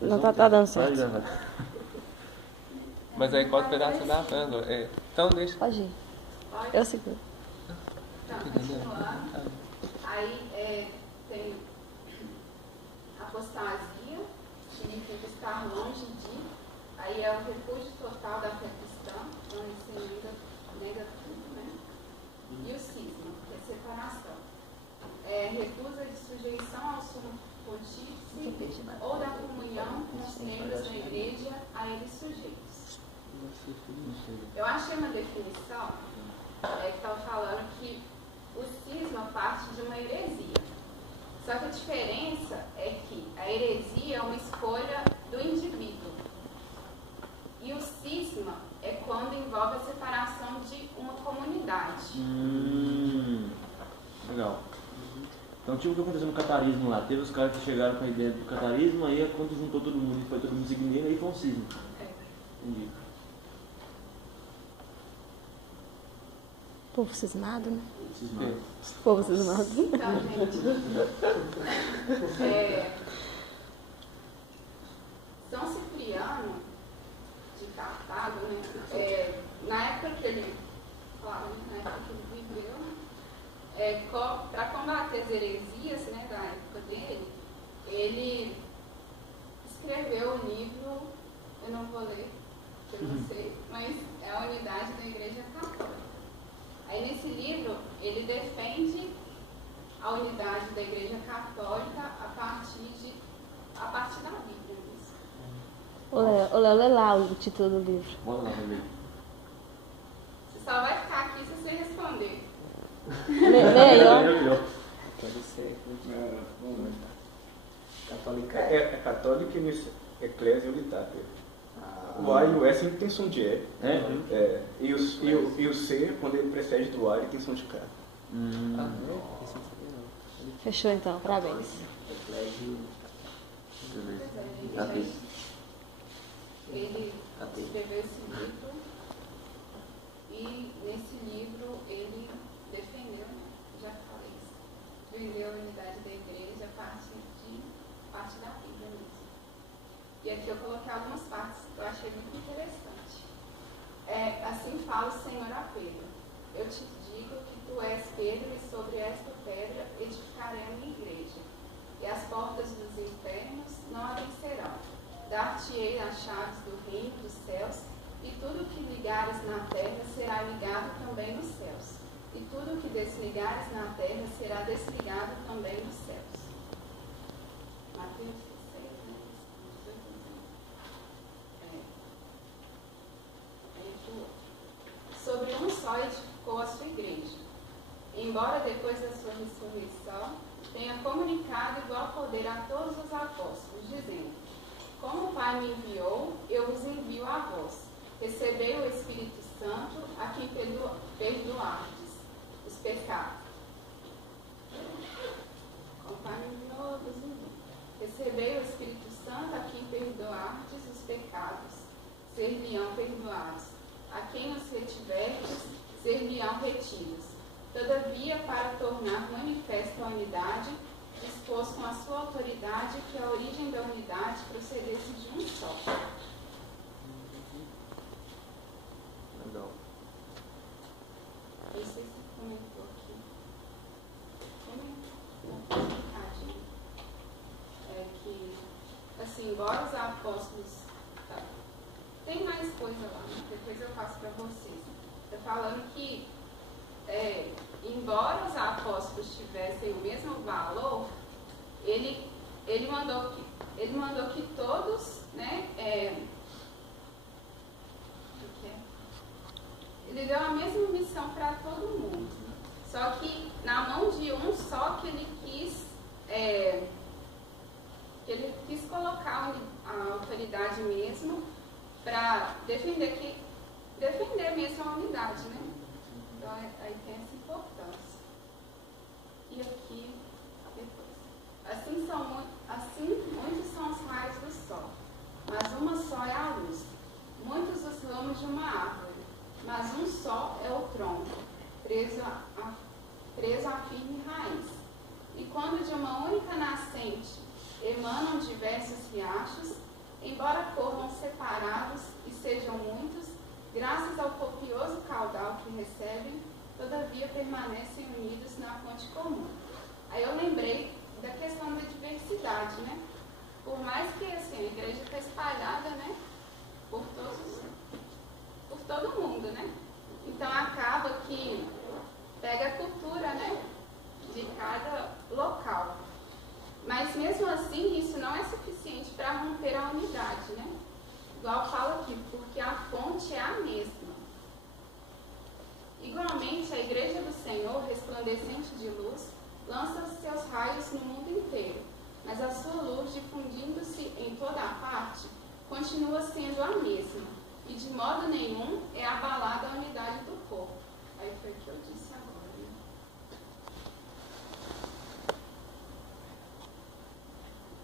Não tá dando certo. Mas aí corta o pedaço da franga. Então deixa. Pode ir. Eu seguro. Continuando. Aí tem apostasia, significa estar longe de. Aí é o refúgio total da fé cristã, então esse nega tudo, né? E o cisma, que é separação. Recusa de sujeição ao sumo pontífice ou da comunhão com os membros da igreja a eles sujeitos. Eu achei uma definição que estava falando que o cisma parte de uma heresia. Só que a diferença é que a heresia é uma escolha do indivíduo. E o cisma é quando envolve a separação de uma comunidade. Legal. Então, tipo o que aconteceu no catarismo lá. Teve os caras que chegaram com a ideia do catarismo, aí quando juntou todo mundo e foi todo mundo seguindo, aí foi um cisma. Entendi. Povo cismado, né? Cismado. Povo cismado. Então, gente, São Cipriano de Cartago, né? Na época que ele, claro, na época que ele viveu, para combater as heresias, né, da época dele, ele escreveu um livro, eu não vou ler, porque eu não sei, mas é a unidade da Igreja Católica. Aí nesse livro ele defende a unidade da Igreja Católica a partir da Bíblia mesmo. Lê lá o título do livro. Bora lá, bebê. Você só vai ficar aqui se você responder. Lê aí, ó. Pode ser. Católica. É católica e Eclésia Unitária. O A e o S tem som de E. E o C, quando ele precede do A, ele tem som de K. Fechou então, parabéns. Ele escreveu esse livro e nesse livro ele defendeu, já falei isso, defendeu a unidade da igreja a partir da Bíblia mesmo. E aqui eu coloquei algumas partes que eu achei muito interessante. Assim fala o Senhor a Pedro: eu te digo que tu és Pedro, e sobre esta pedra edificarei a minha igreja, e as portas dos infernos não a vencerão. Dar-te-ei as chaves do reino dos céus, e tudo que ligares na terra será ligado também nos céus, e tudo que desligares na terra será desligado também nos céus. Mateus 6, né? 18. Sobre um só edificou a sua igreja, embora depois da sua ressurreição tenha comunicado igual poder a todos os apóstolos, dizendo: como o Pai me enviou, eu vos envio a vós. Recebei o Espírito Santo, a quem perdoardes os pecados. Como o Pai me enviou, eu vos envio. Recebei o Espírito Santo, a quem perdoardes os pecados, ser-lhe-ão perdoados. A quem os retiverdes, ser-lhe-ão retidos. Todavia, para tornar manifesta a unidade, dispôs com a sua autoridade que a origem da unidade procedesse de um só. Legal. Não sei se você comentou aqui. Que, assim, embora os apóstolos... Tá, tem mais coisa lá, né? Depois eu passo para vocês. Está falando que embora os apóstolos tivessem o mesmo valor, ele mandou que todos, né, ele deu a mesma missão para todo mundo. Só que na mão de um só que ele quis colocar a autoridade mesmo para defender mesmo a unidade, né? Então aí tem essa importância. E aqui, depois. Assim muitos são os raios do sol, mas uma só é a luz. Muitos os ramos de uma árvore, mas um só é o tronco, preso à firme raiz. E quando de uma única nascente emanam diversos riachos, embora corram separados e sejam muitos, graças ao copioso caudal que recebem, todavia permanecem unidos na fonte comum. Aí eu lembrei da questão da diversidade, né? Por mais que assim, a igreja está espalhada, né? Por todo mundo, né? Então acaba que pega a cultura, né? De cada local. Mas mesmo assim, isso não é suficiente para romper a unidade, né? Igual fala aqui, porque a fonte é a mesma. Igualmente, a Igreja do Senhor, resplandecente de luz, lança seus raios no mundo inteiro, mas a sua luz, difundindo-se em toda a parte, continua sendo a mesma, e de modo nenhum é abalada a unidade do corpo. Aí foi o que eu disse agora, né?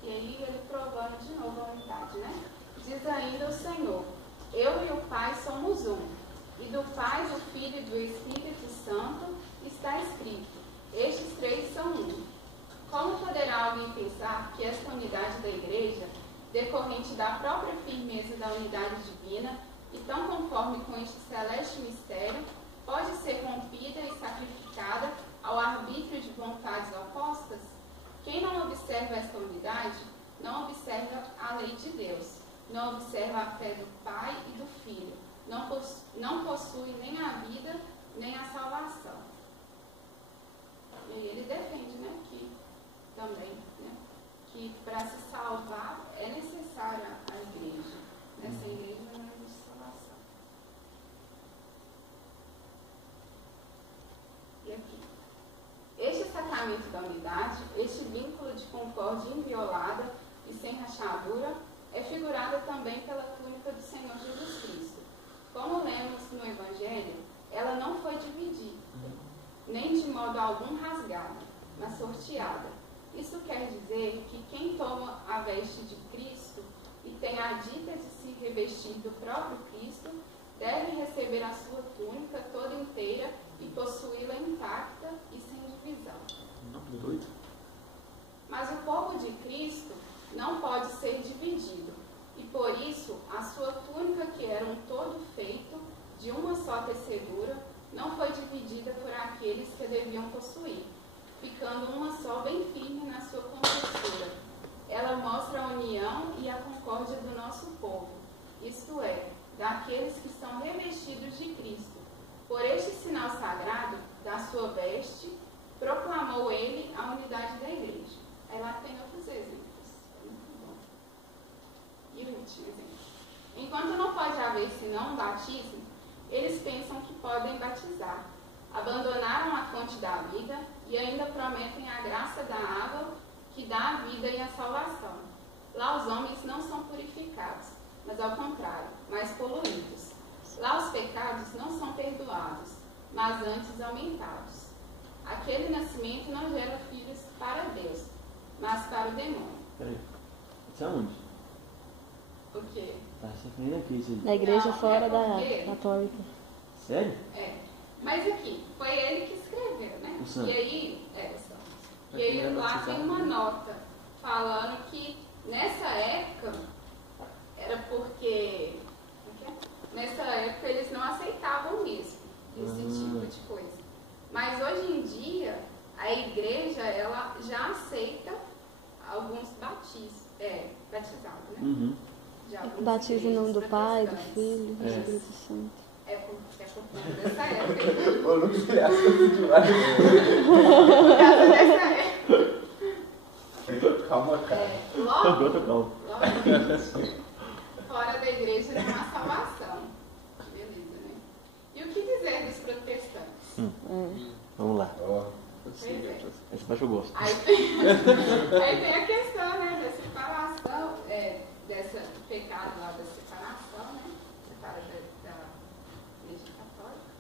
E aí ele provando de novo a unidade, né? Diz ainda o Senhor: eu e o Pai somos um, e do Pai, do Filho e do Espírito Santo está escrito: estes três são um. Como poderá alguém pensar que esta unidade da Igreja, decorrente da própria firmeza da unidade divina, e tão conforme com este celeste mistério, pode ser rompida e sacrificada ao arbítrio de vontades opostas? Quem não observa esta unidade, não observa a lei de Deus, não observa a fé do Pai e do Filho, não possui nem a vida, nem a salvação. E aí ele defende, né, que também, né, que para se salvar é necessária a igreja. Nessa igreja não existe salvação. E aqui. Este sacramento da unidade, este vínculo de concórdia inviolada e sem rachadura, é figurada também pela túnica do Senhor Jesus Cristo. Como lemos no Evangelho, ela não foi dividida, nem de modo algum rasgada, mas sorteada. Isso quer dizer que quem toma a veste de Cristo e tem a dita de se revestir do próprio Cristo, deve receber a sua túnica toda inteira e possuí-la intacta e sem divisão. Mas o povo de Cristo não pode ser dividido, e por isso a sua túnica, que era um todo feito de uma só tecedura, não foi dividida por aqueles que a deviam possuir, ficando uma só bem firme na sua contextura. Ela mostra a união e a concórdia do nosso povo, isto é, daqueles que são revestidos de Cristo. Por este sinal sagrado da sua veste, proclamou ele a unidade da igreja. Aí lá tem outros exemplos. Muito bom. E o último exemplo. Enquanto não pode haver senão um batismo, eles pensam que podem batizar. Abandonaram a fonte da vida e ainda prometem a graça da água que dá a vida e a salvação. Lá os homens não são purificados, mas ao contrário, mais poluídos. Lá os pecados não são perdoados, mas antes aumentados. Aquele nascimento não gera filhos para Deus, mas para o demônio. Peraí, isso é onde? O quê? Tá se referindo aqui, isso aí. Na igreja Não, fora é da porque- católica. Sério? É. Mas aqui, foi ele que escreveu, né? O santo. E aí, e aí lá tem uma nota falando que nessa época era porque nessa época eles não aceitavam mesmo esse tipo de coisa. Mas hoje em dia a igreja ela já aceita alguns batizados, né? Uhum. De algumas Batiza em nome do igrejas Pai, do protestantes. Filho, do Espírito Santo. É por conta dessa época. Ô, Lucas, ele acha demais. Por causa dessa época. Calma, cara. Logo, Calma. fora da igreja não há salvação. Beleza, né? E o que dizer dos protestantes? Vamos lá. Ó, Pois é. Essa parte eu gosto. Aí tem a questão, né, da separação, desse pecado lá da separação, né? Separa da igreja católica.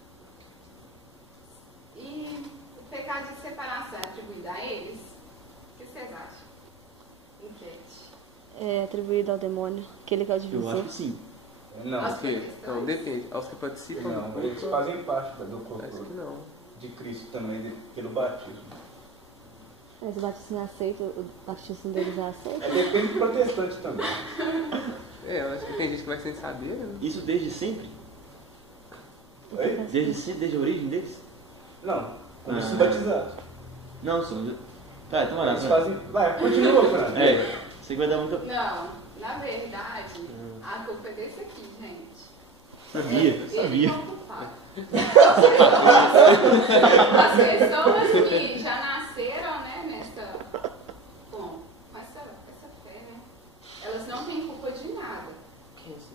E o pecado de separação é atribuído a eles? O que vocês acham? Enquete. É atribuído ao demônio, aquele que é o Eu acho divisor. que sim. não, As Sim. questões. Então depende. Aos que participam, não, eles fazem parte do parece que corpo não. de Cristo também, pelo batismo. Mas o batismo é aceito, o batismo deles é aceito. Depende do protestante também. Eu acho que tem gente que vai sem saber, né? Isso desde sempre? Oi? Desde sempre, desde a origem deles? Não, quando se batizaram. Não, sim. Tá, então vai lá. Eles fazem... Vai, continua, Fernando. Você vai dar muita... Não, na verdade, a culpa é desse aqui, gente. Sabia. Ele é o culpado. As pessoas que já nasceram, né, com essa fé, né? Elas não têm culpa de nada. Quem é isso?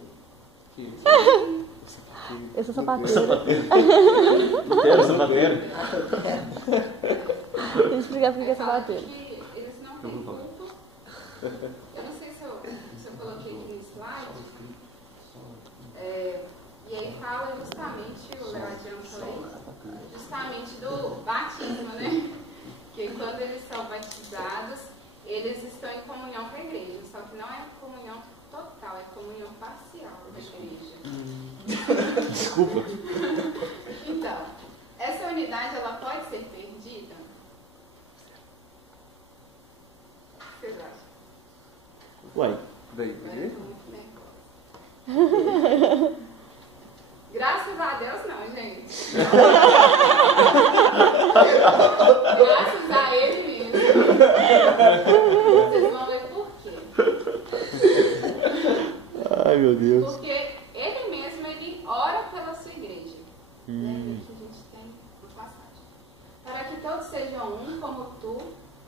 Eu sou sapateira. Sapateiro. Lutero, sapateiro. Deixa eu explicar porque é sapateiro. Eles não têm culpa. Eu não sei se eu coloquei aqui no slide. E aí fala justamente, o Léo adiantou aí, justamente do batismo, né? Que quando eles são batizados, eles estão em comunhão com a igreja. Só que não é comunhão total, é comunhão parcial da igreja. Desculpa. Então, essa unidade, ela pode ser perdida? O que vocês acham? Uai. Daí, Graças a Deus não, gente. Graças a Ele mesmo. Vocês vão ver por quê. Ai, meu Deus. Porque Ele mesmo, Ele ora pela sua igreja. Né? Que a gente tem uma passagem. Para que todos sejam um, como tu,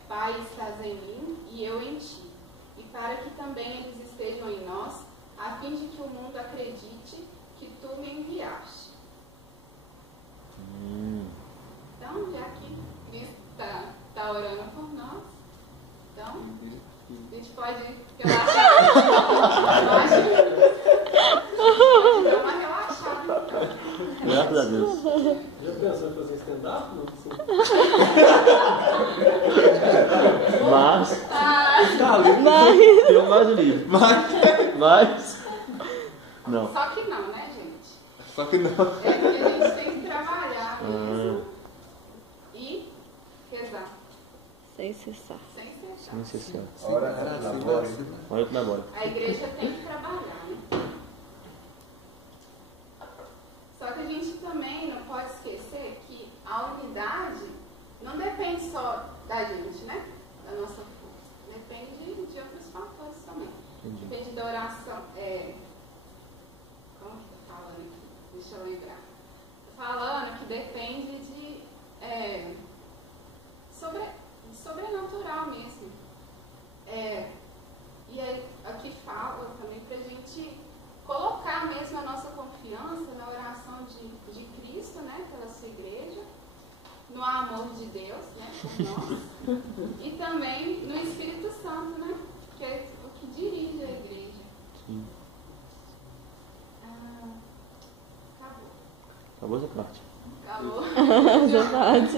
Pai, estás em mim e eu em ti. E para que também eles estejam em nós, a fim de que o mundo acredite que tu me enviaste. Então, já que Cristo está orando por nós, então, a gente pode relaxar. Eu acho que pode dar uma relaxada. Então. Graças a Deus. Já pensou em fazer stand-up? Mas... Mas... Tem mais um livro. Mas... Não. Só que não, né, gente? Só que não. É porque a gente tem que trabalhar mesmo e rezar. Sem cessar. Sem cessar. Sem cessar. Ora, Olha que labora. A igreja tem que trabalhar, né? Só que a gente também não pode esquecer que a unidade não depende só da gente, né? Da nossa força. Depende de outros fatores também. Entendi. Depende da oração. Como que tá falando aqui? Deixa eu lembrar. Tô falando que depende de sobrenatural mesmo. E aí aqui fala também pra gente colocar mesmo a nossa confiança na oração de Cristo, né, pela sua igreja, no amor de Deus, né, por nós, e também no Espírito Santo, né, que é o que dirige a igreja. Sim. Acabou. Acabou essa parte. Acabou. Verdade.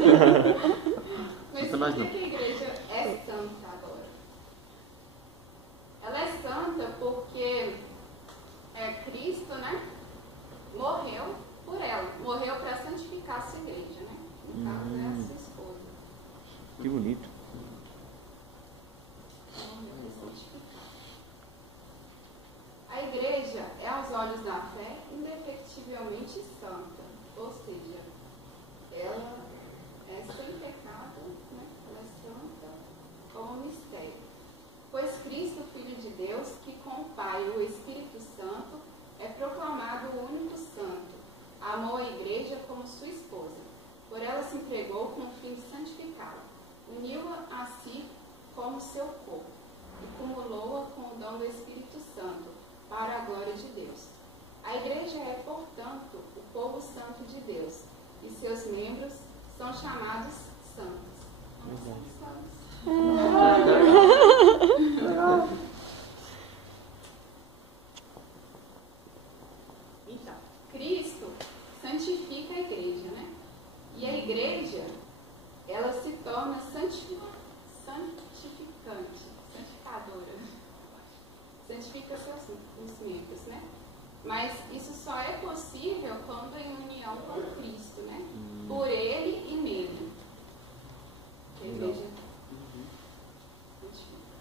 Mas por que a igreja é santa agora? Ela é santa porque Cristo, né, morreu por ela. Morreu para santificar a sua igreja, né? No caso, é a sua esposa. Que bonito. Morreu para santificar. A igreja é, aos olhos da fé, indefectivelmente santa. Ou seja, ela é sem pecado, né? Ela é santa como mistério. Pois Cristo, Filho de Deus, que com o Pai e o Espírito Santo é proclamado o único santo, amou a igreja como sua esposa. Por ela se entregou com o fim de santificá-la. Uniu-a a si como seu corpo e cumulou-a com o dom do Espírito Santo para a glória de Deus. A igreja é, portanto, o povo santo de Deus e seus membros são chamados santos. Não são santos. Então, Cristo santifica a igreja, né? E a igreja, ela se torna santificante, santificadora. Santifica os membros, né? Mas isso só é possível quando em união com Cristo, né? Por Ele e nele. A igreja santifica.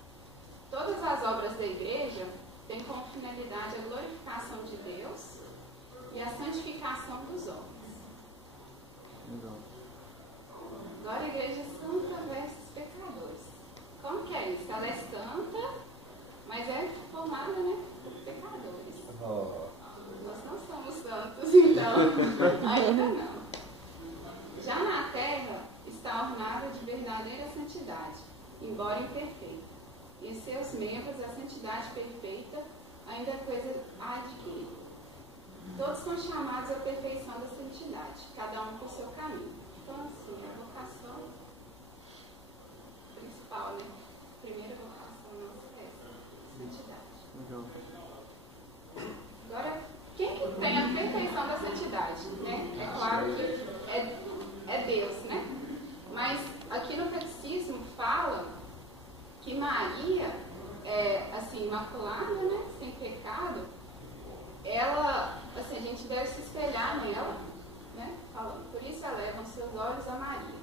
Todas as obras da igreja tem como finalidade a glorificação de Deus e a santificação dos homens. Legal. Agora a igreja é santa versus pecadores. Como que é isso? Ela é santa, mas é formada, né, por pecadores. Nós não somos santos, então ainda não. Já na terra está ornada de verdadeira santidade, embora imperfeita. E em seus membros a santidade perfeita ainda é coisa a adquirir. Todos são chamados à perfeição da santidade, cada um por seu caminho. Então, assim, a vocação principal, né? A primeira vocação nossa é essa, santidade. Legal. Agora, quem que tem a perfeição da santidade? Né? É claro que é Deus, né? Mas aqui no catecismo fala que Maria, assim, imaculada, né? Sem pecado, ela, assim, a gente deve se espelhar nela, né? Falando, por isso elevam seus olhos a Maria.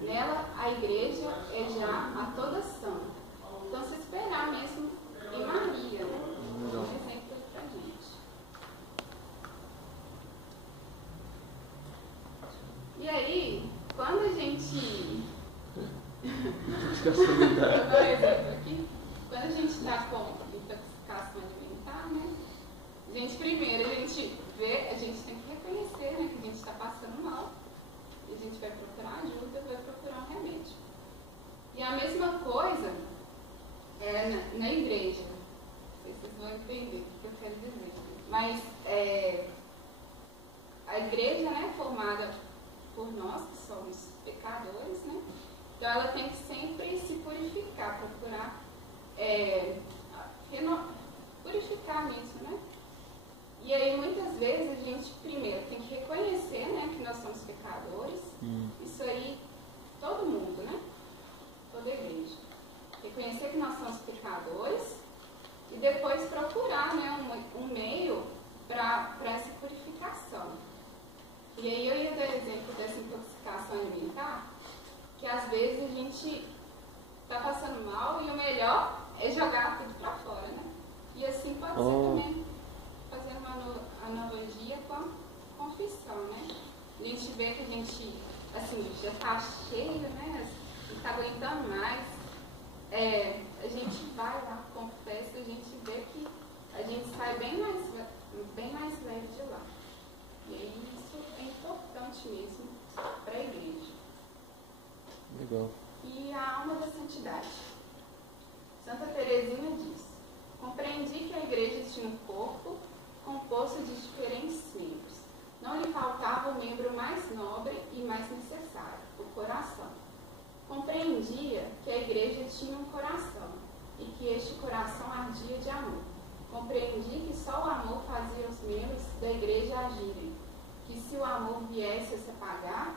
Nela, a igreja é já a toda santa. Então, se espelhar mesmo em Maria, né? Um exemplo pra gente. E aí, quando a gente... Vou dar um exemplo aqui. Quando a gente está com intoxicação alimentar, né? Primeiro a gente vê, a gente tem que reconhecer, né, que a gente está passando mal. E a gente vai procurar ajuda, vai procurar um remédio. E a mesma coisa na igreja. Não sei se vocês vão entender o que eu quero dizer. Mas a igreja, né, é formada por nós, que somos pecadores, né? Então ela tem que sempre se purificar, procurar purificar mesmo, né? E aí muitas vezes a gente primeiro tem que reconhecer, né, que nós somos pecadores. Isso aí, todo mundo, né? Toda igreja. Reconhecer que nós somos pecadores e depois procurar, né, um meio para essa purificação. E aí eu ia dar exemplo dessa intoxicação alimentar, que às vezes a gente está passando mal e o melhor é jogar tudo para fora, né? E assim pode ser também, fazendo uma analogia com a confissão, né? A gente vê que a gente, assim, já está cheio, né? Não está aguentando mais. A gente vai lá, confessa, a gente vê que a gente sai bem mais leve de lá. E aí isso é importante mesmo para a igreja. Legal. E a alma da santidade. Santa Teresinha diz: compreendi que a igreja tinha um corpo composto de diferentes membros. Não lhe faltava o membro mais nobre e mais necessário, o coração. Compreendia que a igreja tinha um coração e que este coração ardia de amor. Compreendi que só o amor fazia os membros da igreja agirem, que se o amor viesse a se apagar,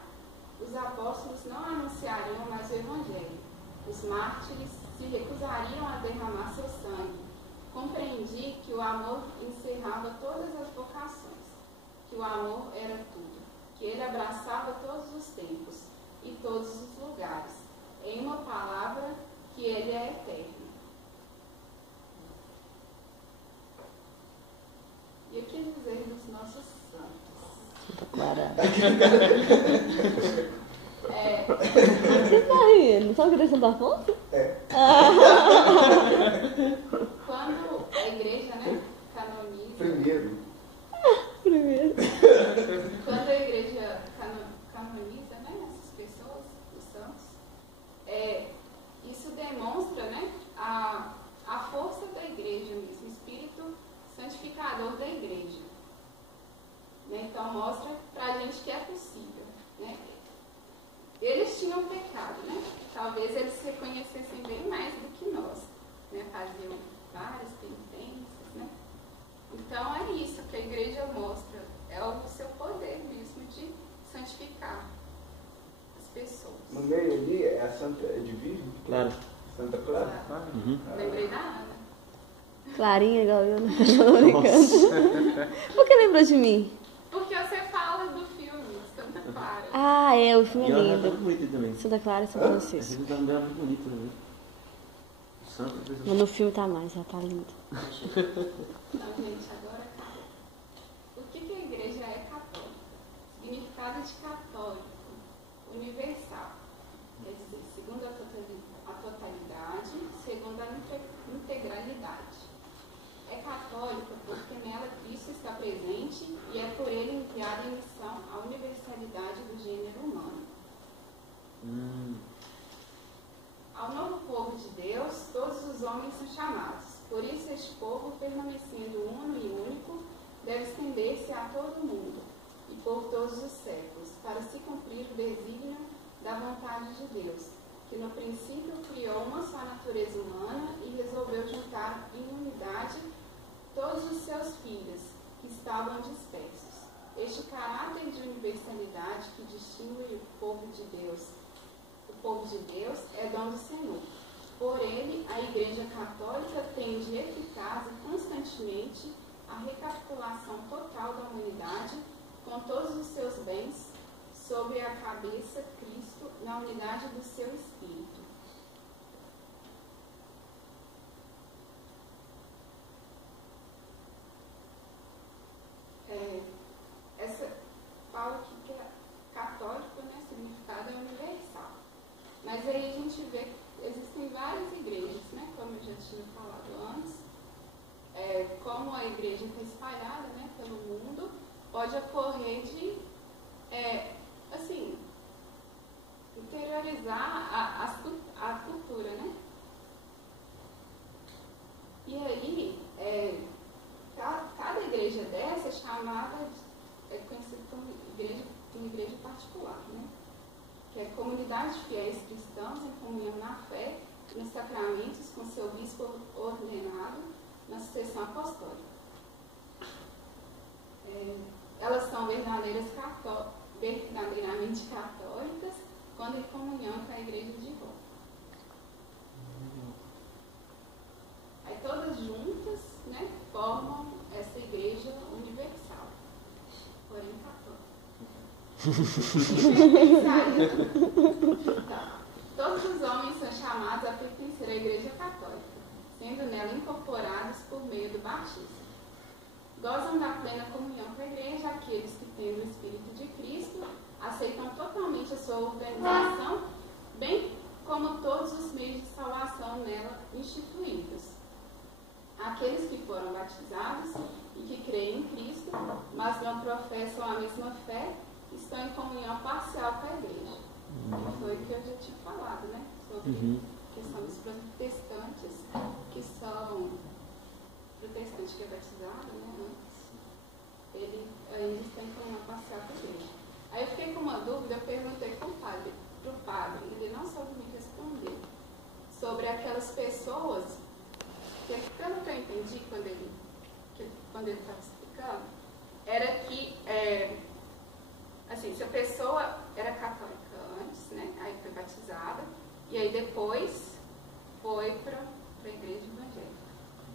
os apóstolos não anunciariam mais o Evangelho. Os mártires se recusariam a derramar seu sangue. Compreendi que o amor encerrava todas as vocações, que o amor era tudo, que ele abraçava todos os tempos e todos os lugares. Em uma palavra, que ele é eterno. E o que dizer dos nossos santos? Santa Clara. Você tá rindo? Só queria Santo Afonso? Quando a igreja, né, canoniza... Primeiro. Quando a igreja canoniza, né, essas pessoas, os santos, isso demonstra, né, a força da igreja mesmo, o espírito santificador da igreja. Né? Então mostra pra gente que é possível. Né? Eles tinham pecado, né? Talvez eles se reconhecessem bem mais do que nós. Né? Faziam várias penitências, né? Então é isso que a igreja mostra, é o seu poder mesmo de santificar as pessoas. No meio ali é a Santa Edvige? Claro. Santa Clara? Lembrei da Ana. Clarinha, igual eu, né? Tô brincando. Por que lembrou de mim? Porque você fala do filme Santa Clara. Ah, o filme é E ela tá lindo. bonita também. Santa Clara e São A Francisco. gente tá muito bonita também. Santo, Mas no filme tá mais, já tá lindo. Então, gente, agora o que a igreja é católica? Significado de católico, universal. Quer dizer, segundo a totalidade, segundo a integralidade. É católica porque nela Cristo está presente e é por ele enviada em missão a universalidade do gênero humano. Ao novo povo de Deus, todos os homens são chamados. Por isso, este povo, permanecendo uno e único, deve estender-se a todo o mundo e por todos os séculos, para se cumprir o desígnio da vontade de Deus, que no princípio criou uma só natureza humana e resolveu juntar em unidade todos os seus filhos, que estavam dispersos. Este caráter de universalidade que distingue o povo de Deus é dom do Senhor. Por ele, a Igreja Católica tende eficaz e constantemente a recapitulação total da humanidade, com todos os seus bens, sobre a cabeça Cristo, na unidade do seu Espírito. Fala aqui que é católico, né? Significado é universal. Mas aí a gente vê que existem várias igrejas, né? Como eu já tinha falado antes. Como a igreja está espalhada, né, pelo mundo, pode ocorrer de, interiorizar a cultura, né? E aí, cada igreja dessa é chamada, é conhecida como igreja particular, né? Que é comunidade de fiéis cristãos em comunhão na fé, nos sacramentos, com seu bispo ordenado, na sucessão apostólica. Elas são verdadeiramente católicas quando em comunhão com a igreja de Roma. Aí todas juntas, né, formam essa igreja universal, porém católica. Tá. Todos os homens são chamados a pertencer à igreja católica, sendo nela incorporados por meio do batismo. Gozam da plena comunhão com a igreja aqueles que, tendo o Espírito de Cristo, aceitam totalmente a sua organização, bem como todos os meios de salvação nela instituídos. Aqueles que foram batizados e que creem em Cristo, mas não professam a mesma fé, estão em comunhão parcial com a igreja. Foi o que eu já tinha falado, né? Sobre a questão dos protestantes, que são protestante que é batizado, né? Antes, ele ainda está em comunhão parcial com a igreja. Aí eu fiquei com uma dúvida, eu perguntei para o padre, ele não soube me responder, sobre aquelas pessoas, que pelo que eu entendi quando ele estava explicando, era que, se a pessoa era católica antes, né, aí foi batizada, e aí depois foi para a igreja evangélica,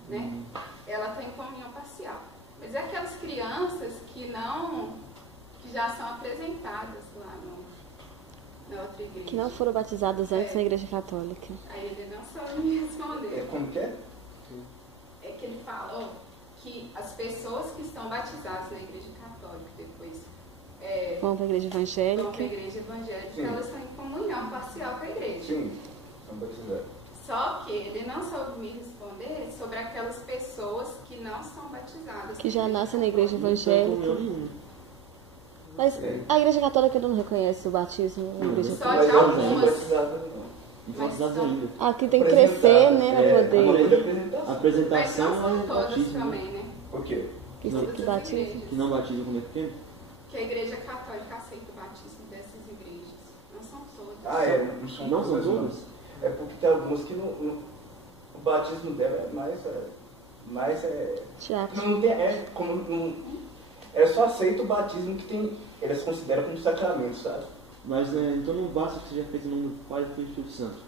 né, ela está em comunhão parcial. Mas é aquelas crianças que já são apresentadas lá na outra igreja. Que não foram batizadas antes na igreja católica. Aí ele não soube me responder. Como que é? É que ele falou que as pessoas que estão batizadas na igreja católica depois vão para a igreja evangélica. Vão para a igreja evangélica, elas estão em comunhão parcial com a igreja. Sim, estão batizadas. Só que ele não soube me responder sobre aquelas pessoas que não são batizadas. Que já nascem na igreja evangélica. Mas a igreja católica não reconhece o batismo na igreja católica? Só de algumas. Aqui tem que crescer, né, para poder. A apresentação mas não são todas batismo, também, né? O quê? Que batismo? Que não batizam como é pequeno? Que a igreja católica aceita o batismo dessas igrejas. Não são todas. Não são todas? É porque tem algumas que o batismo dela é mais não tem, é só aceita o batismo que tem, eles consideram como sacramento, sabe? Mas então não basta que seja feito em nome do Pai, do Filho e do Espírito Santo.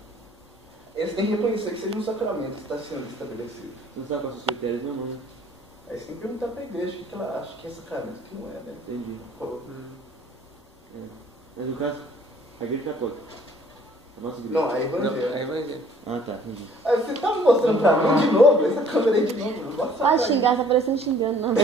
Eles têm que reconhecer que seja um sacramento que está sendo estabelecido. Você não sabe quais são os critérios, não, né? Aí você tem que perguntar para a igreja o que ela acha que é sacramento, que não é, né? Entendi. Mas no caso, a igreja católica, Nossa igreja. Não, é Evangelho. É Evangelho. Ah, tá, entendi. Aí você tá me mostrando pra mim de novo? Essa câmera aí de novo. Não gosto Vai xingar, tá parecendo xingando, não.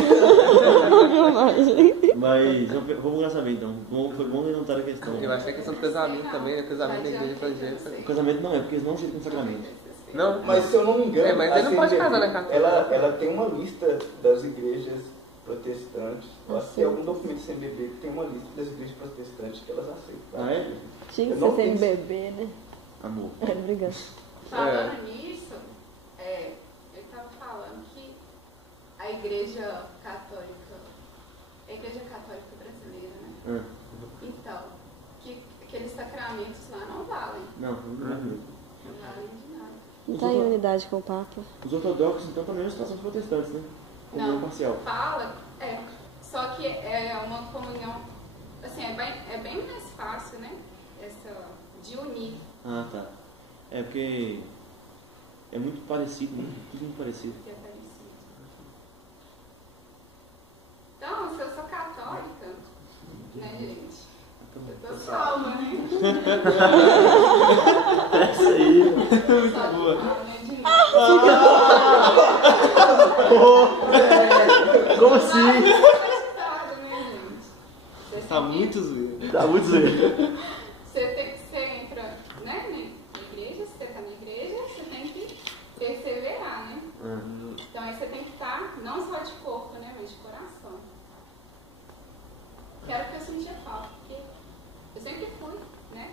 Mas vamos saber então. Foi bom levantar a questão. Eu acho que é questão do casamento também, né? Casamento da igreja evangélica. O casamento não é, porque eles não chegam com sacramento. Não? Mas se eu não me engano, mas ele não pode casar na católica. ela tem uma lista das igrejas protestantes. Eu acho que tem algum documento CMBB que tem uma lista das igrejas protestantes que elas aceitam. Ah, é? Tinha que ser sem bebê, né? Amor. Obrigado. Falando nisso, ele estava falando que a igreja católica, a igreja católica brasileira, né? Então, que aqueles sacramentos lá não valem. Não valem de nada. Não tá em unidade com o Papa. Os ortodoxos, então, também é uma situação dos protestantes, né? Comunhão parcial. Fala, só que é uma comunhão, assim, é bem mais fácil, né? Essa de unir. Ah, tá. É porque é muito parecido, né? Tudo muito parecido. Que é parecido. Então, se eu sou católica, né, gente? Eu tô salva, né? Essa aí. Boa. De Como assim? Tá muito zoeiro. Tá muito zoeiro. Você entra, né, na igreja, você tá na igreja, você tem que perseverar, né? Então aí você tem que estar não só de corpo, né, mas de coração. Que era o que eu sentia falta, porque eu sempre fui, né,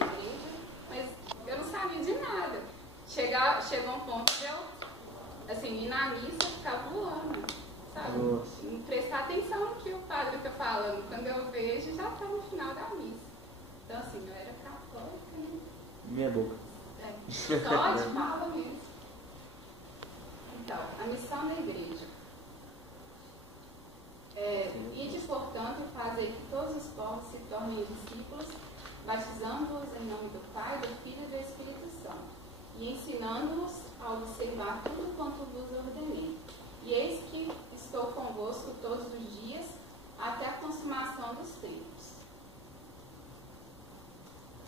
na igreja, mas eu não sabia de nada. Chegou um ponto que eu, assim, ir na missa, ficar voando, sabe? Nossa. Não prestar atenção no que o padre está falando. Quando eu vejo, já está no final da missa. Então, assim, eu era católica, né? Meia boca. Só de fala mesmo. Então, a missão da igreja. Ides, portanto, fazer que todos os povos se tornem discípulos, batizando-os em nome do Pai, do Filho e do Espírito Santo, e ensinando-os a observar tudo quanto vos ordenei. E eis que estou convosco todos os dias, até a consumação dos tempos.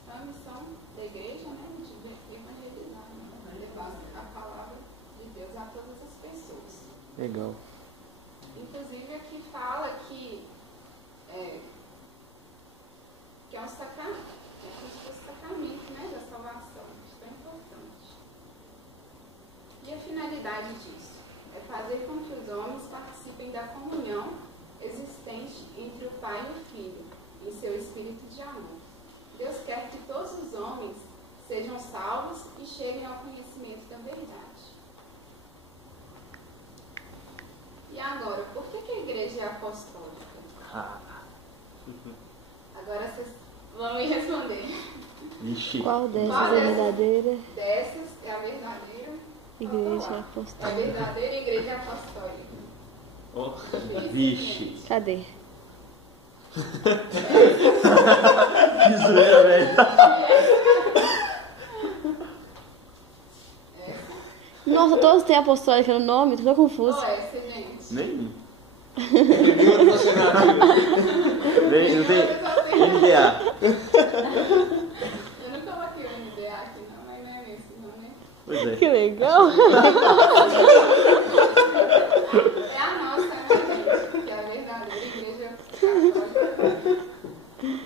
Então, a missão da igreja, né, de evangelizar, né, levar a palavra de Deus a todas as pessoas. Legal. Inclusive, aqui fala que é um sacramento, é como se fosse sacramento, né, da salvação. Isso é importante. E a finalidade disso? É fazer com que os homens participem da comunhão existente entre o Pai e o Filho, em seu espírito de amor. Deus quer que todos os homens sejam salvos e cheguem ao conhecimento da verdade. E agora, por que a igreja é apostólica? Agora vocês vão me responder. Ixi. Qual dessas é verdadeira? Dessas é a verdadeira Igreja apostólica. A verdadeira igreja apostólica. Oh. Vixe. Cadê? Que zoeira, velho. Nossa, todos têm apostólica no nome, tô confuso. Qual é essa, gente? Nenhum. Nem Não tem NDA. Eu não coloquei o NDA aqui não, mas não é nesse não, né? Pois é. Que legal. É a nossa, né, gente? Que é a verdadeira igreja católica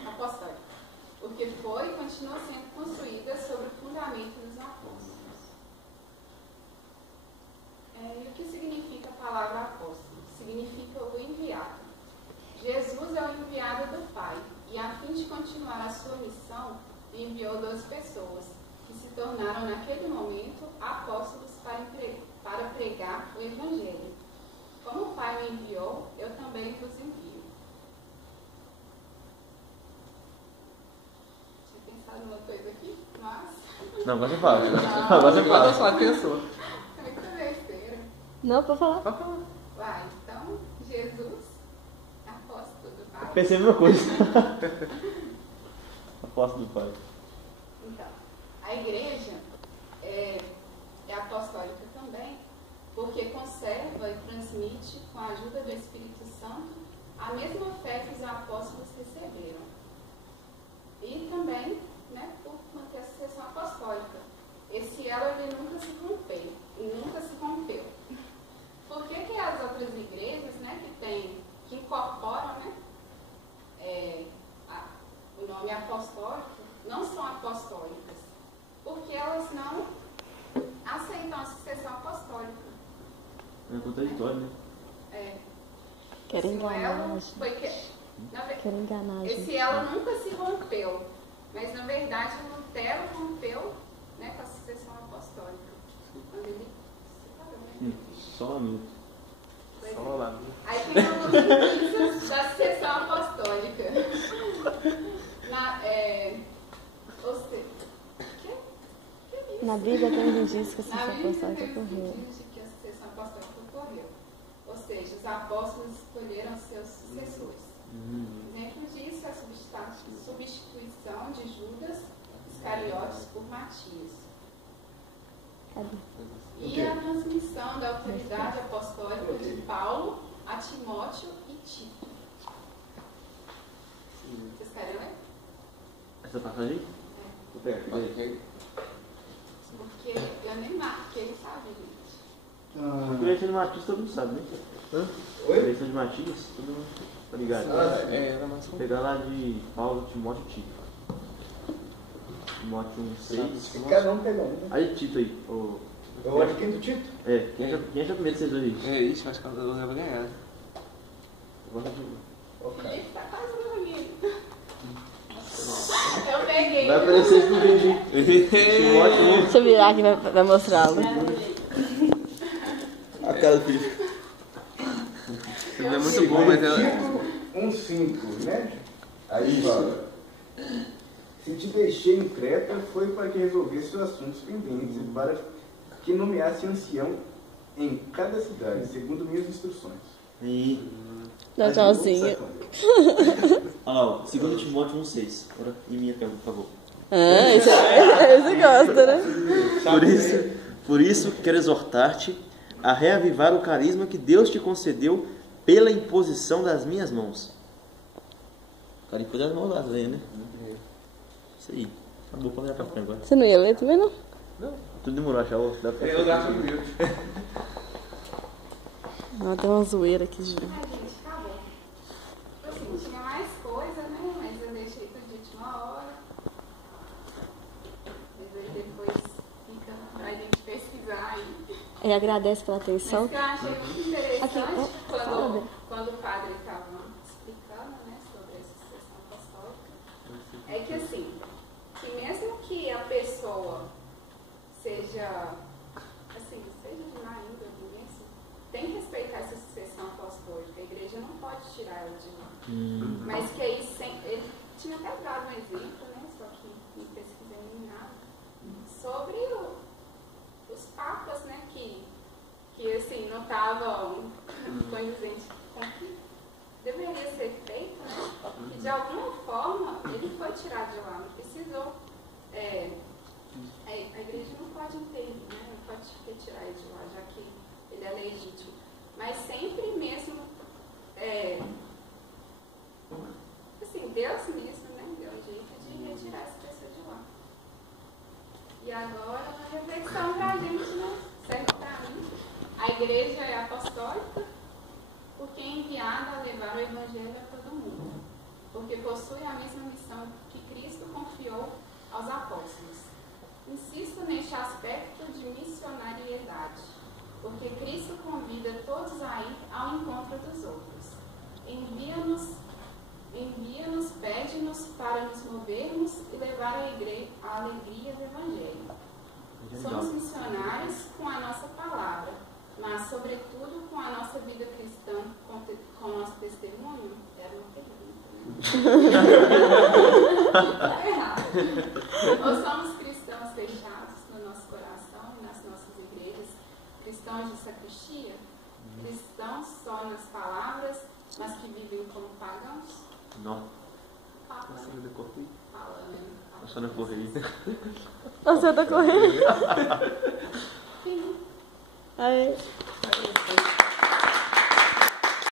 apostólica. Porque foi e continua sendo construída sobre o fundamento dos apóstolos. E o que significa a palavra apóstolo? Significa o enviado. Jesus é o enviado do Pai, e a fim de continuar a sua missão, enviou 12 pessoas, que se tornaram naquele momento apóstolos para pregar o Evangelho. Como o Pai me enviou, eu também vos envio. Tinha pensado numa coisa aqui, mas... Não, agora você fala. Não. Agora você fala. Só pensou. É muita besteira. Não, pode falar. Vai, então, Jesus, apóstolo do Pai. Pensei a mesma coisa. Apóstolo do Pai. Então, a igreja é apostólica também, porque conserva e transmite, com a ajuda do Espírito Santo, a mesma fé que os apóstolos receberam. E também, né, por manter a né, que incorporam, né, o nome apostólico, não são apostólicas, porque elas não aceitam a sucessão apostólica. É contraditório, né? Querem enganar. Querem enganar. Esse ela nunca se rompeu, mas na verdade Lutero rompeu, né, com a sucessão apostólica. Quando ele se parou, né? Só um minuto. Só lá. Aí tem algumas indícios da sucessão apostólica. Ou seja, na Bíblia tem indícios que a sucessão apostólica ocorreu. Que a sucessão apostólica ocorreu. Ou seja, os apóstolos escolheram seus sucessores. Exemplo disso é a substituição de Judas Iscariotes por Matias. E a transmissão da autoridade apostólica de Paulo a Timóteo e Tito. Vocês querem ler? Essa passagem aí? Porque eu nem marquei, sabe, gente? A eleição de Matias todo mundo sabe, né? A eleição de Matias, todo mundo tá ligado. Vou pegar lá de Paulo, Timóteo e Tito. Timóteo 1,6. Cada um pegou um. Aí, Tito aí. Eu acho que é do Tito. Quem acha primeiro de vocês dois aí? Isso, acho que eu vou ganhar. Ele tá quase dormindo. Eu peguei. Vai aparecer isso no vídeo. Timóteo. Deixa eu virar aqui e vai mostrá-lo. A cara do filho. É muito bom, mas Tito 1,5, né? Aí fala: se te deixei em Creta, foi para que resolvesse os assuntos pendentes e para que nomeasse ancião em cada cidade, segundo minhas instruções. Dá tchauzinho. Olha lá, 2 Timóteo 1,6. Agora, em minha pergunta, por favor. Você gosta, né? Por isso, quero exortar-te a reavivar o carisma que Deus te concedeu pela imposição das minhas mãos. O cara impôs as mãos lá, né? Isso aí. Acabou quando era café agora. Você não ia ler também, não? Não. Tudo demorou a achar o... Eu gasto um minuto. Não, tem uma zoeira aqui, Ju. Gente, acabou. Assim, tinha mais coisa, né? Mas eu deixei tudo de última hora. Mas aí depois fica pra gente pesquisar aí. E agradece pela atenção. Mas que eu achei muito interessante quando o padre estava explicando, né, sobre essa sucessão apostólica, é que assim, que mesmo que a pessoa seja de má índole mesmo, tem que respeitar essa sucessão apostólica. A igreja não pode tirar ela de lá. Mas que aí, ele tinha até dado um exemplo, né, só que não pesquisei nem nada, sobre os papas, né, que assim, não estavam condizentes com o que deveria ser feito, né, que de alguma forma ele foi tirado de lá, não precisou. A igreja não pode intervir, né, não pode retirar ele de lá, já que ele é legítimo. Mas sempre mesmo, assim, Deus mesmo, né, deu um jeito de retirar essa pessoa de lá. E agora, uma reflexão pra gente, né, serve pra mim. A igreja é apostólica porque é enviada a levar o evangelho a todo mundo, porque possui a mesma missão que Cristo confiou aos apóstolos. Insisto neste aspecto de missionariedade, porque Cristo convida todos a ir ao encontro dos outros. Envia-nos, pede-nos para nos movermos e levar a alegria do Evangelho. Somos missionários com a nossa palavra, mas, sobretudo, com a nossa vida cristã, com o nosso testemunho. Era uma pergunta, né? Está errado. Ou somos cristãos fechados no nosso coração e nas nossas igrejas, cristãos de sacristia, cristãos só nas palavras, mas que vivem como pagãos? Não. Só na correria. Você tá correndo? Aí.